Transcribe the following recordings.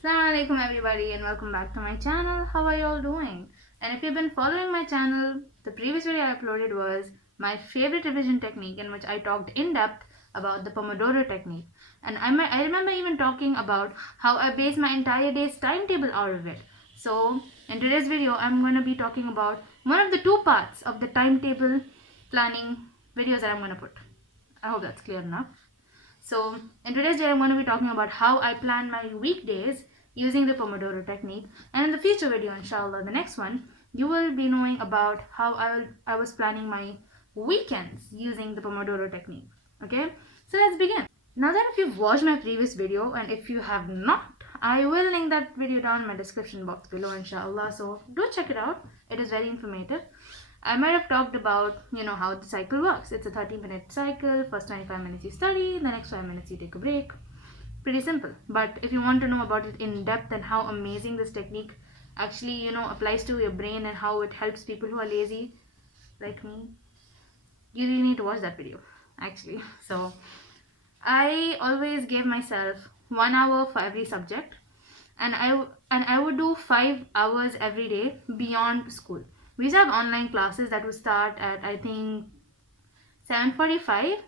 Assalamualaikum everybody and welcome back to my channel. How are you all doing? And if you've been following my channel, the previous video I uploaded was my favorite revision technique in which I talked in depth about the Pomodoro technique. And I remember even talking about how I base my entire day's timetable out of it. So in today's video, I'm going to be talking about one of the two parts of the timetable planning videos that I'm going to put. I hope that's clear enough. So in today's video, I'm going to be talking about how I plan my weekdays using the Pomodoro technique. And in the future video, inshallah, the next one, you will be knowing about how I was planning my weekends using the Pomodoro technique. Okay, so let's begin. Now that if you've watched my previous video and if you have not, I will link that video down in my description box below, inshallah. So do check it out. It is very informative. I might have talked about, how the cycle works. It's a 30-minute cycle. First 25 minutes you study, the next 5 minutes you take a break. Pretty simple. But if you want to know about it in depth and how amazing this technique actually, applies to your brain and how it helps people who are lazy like me, you really need to watch that video, actually. So I always gave myself 1 hour for every subject, and I would do 5 hours every day beyond school. We used to have online classes that would start at, I think, 7:45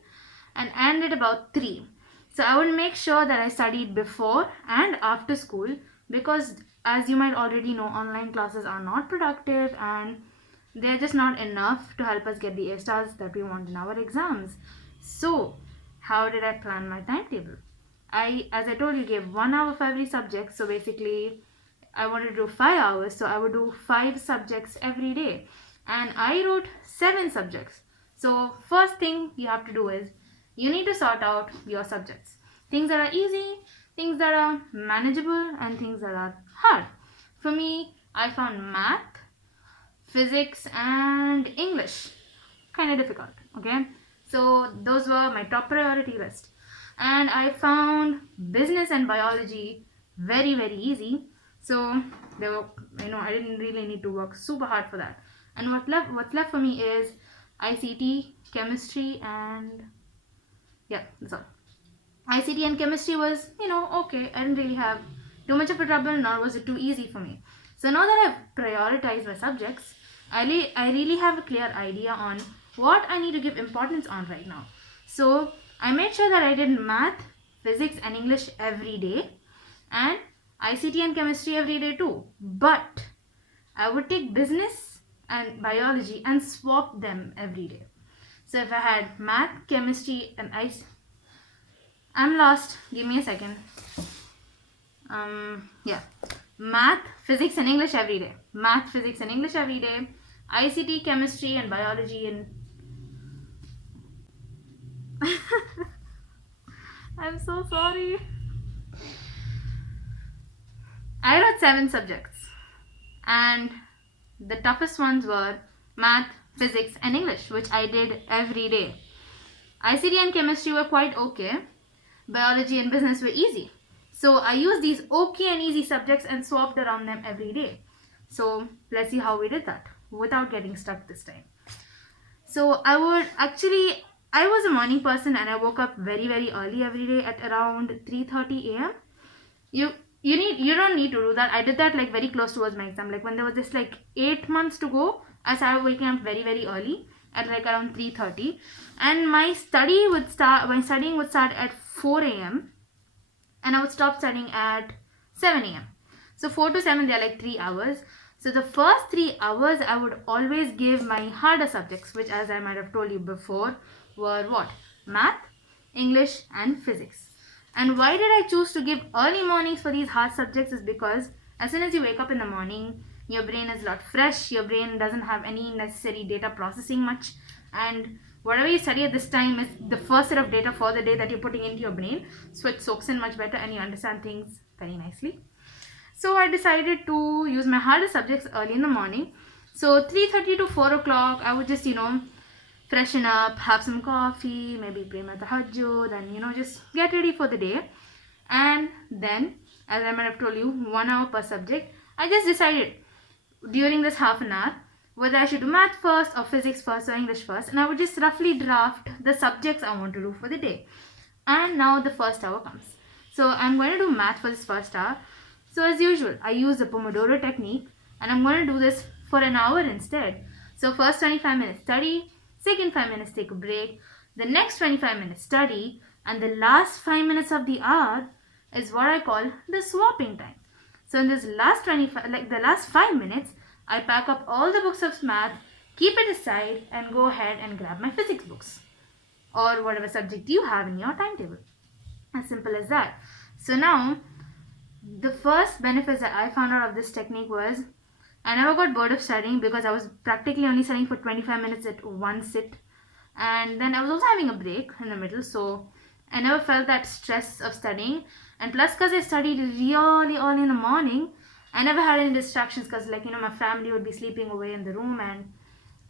and end at about 3. So I would make sure that I studied before and after school, because as you might already know, online classes are not productive and they're just not enough to help us get the A stars that we want in our exams. So how did I plan my timetable? As I told you, gave 1 hour for every subject. So basically I wanted to do 5 hours, so I would do 5 subjects every day, and I wrote 7 subjects. So first thing you have to do is you need to sort out your subjects, things that are easy, things that are manageable, and things that are hard. For me, I found math, physics, and English kind of difficult. Okay, so those were my top priority list, and I found business and biology very easy. So they were, I didn't really need to work super hard for that. And what's left for me is ICT, chemistry, and yeah, that's all. ICT and chemistry was, okay. I didn't really have too much of a trouble, nor was it too easy for me. So now that I've prioritized my subjects, I really have a clear idea on what I need to give importance on right now. So I made sure that I did math, physics, and English every day, and ICT and chemistry every day too. But I would take business and biology and swap them every day. So if I had math, chemistry, and I'm lost. Give me a second. Yeah. Math, physics, and English every day. Math, physics, and English every day. ICT, chemistry, and biology and I'm so sorry. I wrote 7 subjects, and the toughest ones were math, physics, and English, which I did every day. ICT and chemistry were quite okay. Biology and business were easy. So I used these okay and easy subjects and swapped around them every day. So let's see how we did that without getting stuck this time. So I was a morning person, and I woke up very early every day at around 3:30 a.m. You don't need to do that. I did that like very close towards my exam. Like when there was just like 8 months to go, I started waking up very early at like around 3:30, and my studying would start at 4 a.m. and I would stop studying at 7 a.m. So 4 to 7, they are like 3 hours. So the first 3 hours I would always give my harder subjects, which, as I might have told you before, were what? Math, English, and physics. And why did I choose to give early mornings for these hard subjects is because as soon as you wake up in the morning, your brain is a lot fresh, your brain doesn't have any necessary data processing much, and whatever you study at this time is the first set of data for the day that you're putting into your brain, so it soaks in much better and you understand things very nicely. So I decided to use my harder subjects early in the morning. So 3:30 to 4 o'clock, I would just, freshen up, have some coffee, maybe pray my tahajjud, and just get ready for the day. And then, as I might have told you, 1 hour per subject, I just decided during this half an hour whether I should do math first or physics first or English first, and I would just roughly draft the subjects I want to do for the day. And now the first hour comes. So I'm going to do math for this first hour. So as usual, I use the Pomodoro technique, and I'm going to do this for an hour instead. So first 25 minutes study, second 5 minutes take a break, the next 25 minutes study, and the last 5 minutes of the hour is what I call the swapping time. So in this last 25, like the last 5 minutes, I pack up all the books of math, keep it aside, and go ahead and grab my physics books or whatever subject you have in your timetable. As simple as that. So now, the first benefits that I found out of this technique was I never got bored of studying because I was practically only studying for 25 minutes at one sit, and then I was also having a break in the middle, so I never felt that stress of studying. And plus, because I studied really early in the morning, I never had any distractions because, like, my family would be sleeping away in the room and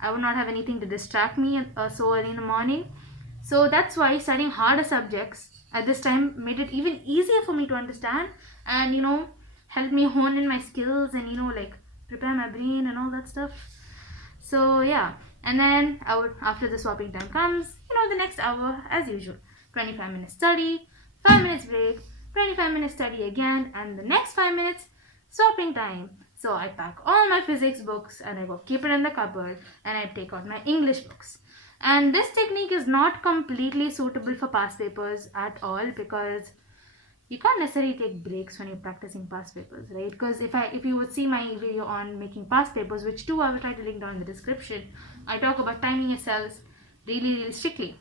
I would not have anything to distract me so early in the morning. So that's why studying harder subjects at this time made it even easier for me to understand and, help me hone in my skills and, like prepare my brain and all that stuff. So yeah, and then I would, after the swapping time comes, the next hour as usual, 25 minutes study, 5 minutes break, 25 minutes study again, and the next 5 minutes swapping time. So I pack all my physics books and I go keep it in the cupboard, and I take out my English books. And this technique is not completely suitable for past papers at all, because you can't necessarily take breaks when you're practicing past papers, right? Because if you would see my video on making past papers, which too I will try to link down in the description, I talk about timing yourselves really strictly.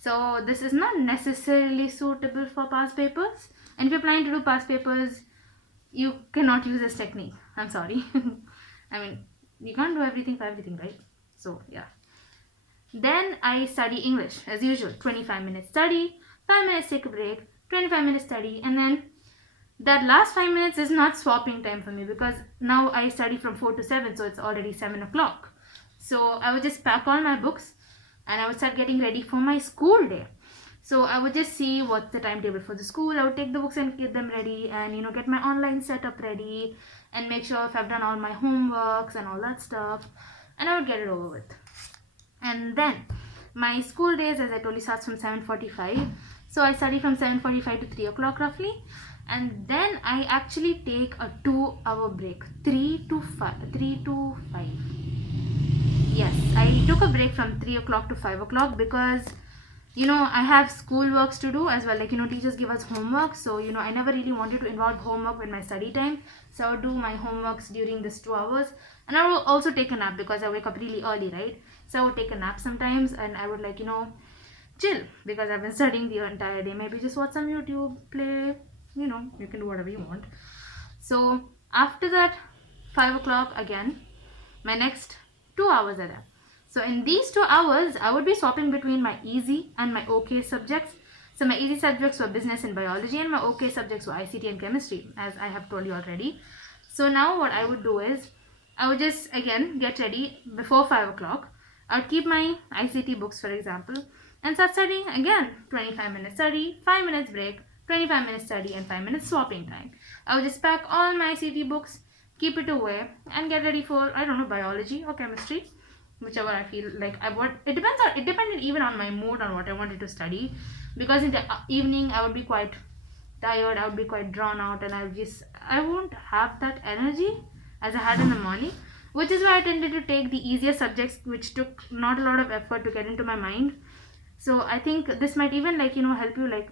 So this is not necessarily suitable for past papers, and if you're planning to do past papers, you cannot use this technique. I'm sorry. I mean, you can't do everything for everything, right? So yeah. Then I study English as usual. 25 minutes study, 5 minutes take a break, 25 minutes study, and then that last 5 minutes is not swapping time for me because now I study from 4 to 7, so it's already 7 o'clock. So I would just pack all my books and I would start getting ready for my school day. So I would just see what's the timetable for the school. I would take the books and get them ready and get my online setup ready and make sure if I've done all my homeworks and all that stuff, and I would get it over with. And then my school days, as I told you, starts from 7:45. So I study from 7:45 to 3 o'clock roughly. And then I actually take a 2-hour break, 3 to 5. Yes, I took a break from 3 o'clock to 5 o'clock because, I have school works to do as well. Like, teachers give us homework. So, I never really wanted to involve homework with my study time. So I would do my homeworks during this 2 hours. And I will also take a nap because I wake up really early, right? So I would take a nap sometimes and I would chill because I've been studying the entire day. Maybe just watch some YouTube, play, you can do whatever you want. So after that, 5 o'clock again, my next 2 hours are there. So in these 2 hours, I would be swapping between my easy and my okay subjects. So my easy subjects were business and biology, and my okay subjects were ICT and chemistry, as I have told you already. So now what I would do is, I would just again get ready before 5 o'clock. I would keep my ICT books, for example, and start studying again. 25 minutes study, 5 minutes break, 25 minutes study, and 5 minutes swapping time. I would just pack all my ICT books, keep it away, and get ready for, biology or chemistry, whichever I feel like it depended even on my mood on what I wanted to study, because in the evening I would be quite tired, I would be quite drawn out, and I won't have that energy as I had in the morning, which is why I tended to take the easier subjects which took not a lot of effort to get into my mind. So I think this might even help you,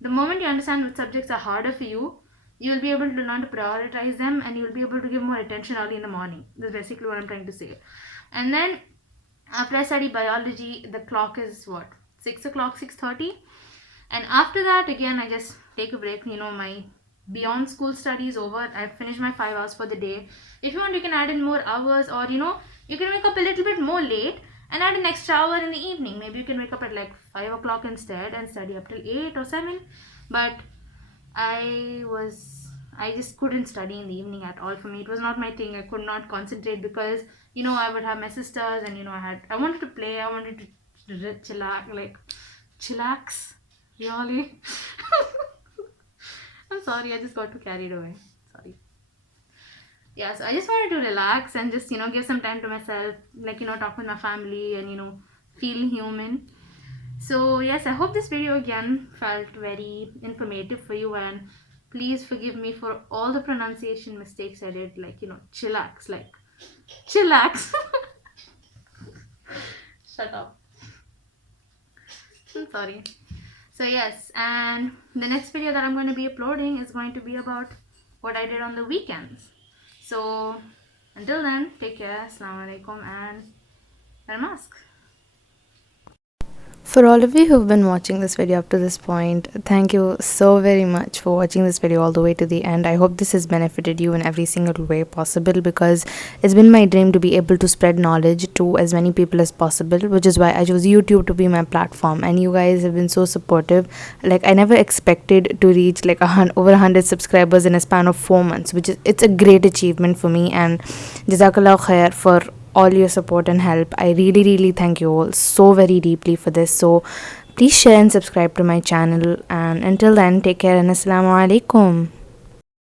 the moment you understand which subjects are harder for you, you'll be able to learn to prioritize them and you'll be able to give more attention early in the morning. That's basically what I'm trying to say. And then after I study biology, the clock is 6 o'clock, 6:30. And after that, again, I just take a break. My beyond school study is over. I've finished my 5 hours for the day. If you want, you can add in more hours, or you can wake up a little bit more late and add an extra hour in the evening. Maybe you can wake up at 5 o'clock instead and study up till 8 or 7. But I just couldn't study in the evening at all. For me, it was not my thing. I could not concentrate because I would have my sisters, and I wanted to play, I wanted to chillax, really. I'm sorry, I just got too carried away. Sorry. Yeah, so I just wanted to relax and just give some time to myself, talk with my family and feel human. So yes, I hope this video again felt very informative for you, and Please forgive me for all the pronunciation mistakes I did, like, chillax, like, chillax. Shut up. I'm sorry. So, yes, and the next video that I'm going to be uploading is going to be about what I did on the weekends. So, until then, take care, Assalamualaikum, and wear a mask. For all of you who've been watching this video up to this point, thank you so very much for watching this video all the way to the end. I hope this has benefited you in every single way possible, because it's been my dream to be able to spread knowledge to as many people as possible, which is why I chose YouTube to be my platform. And you guys have been so supportive. Like, I never expected to reach like over 100 subscribers in a span of 4 months, it's a great achievement for me. And Jazakallah khair for all your support and help. I really thank you all so very deeply for this. So please share and subscribe to my channel, and until then, take care and Assalamualaikum.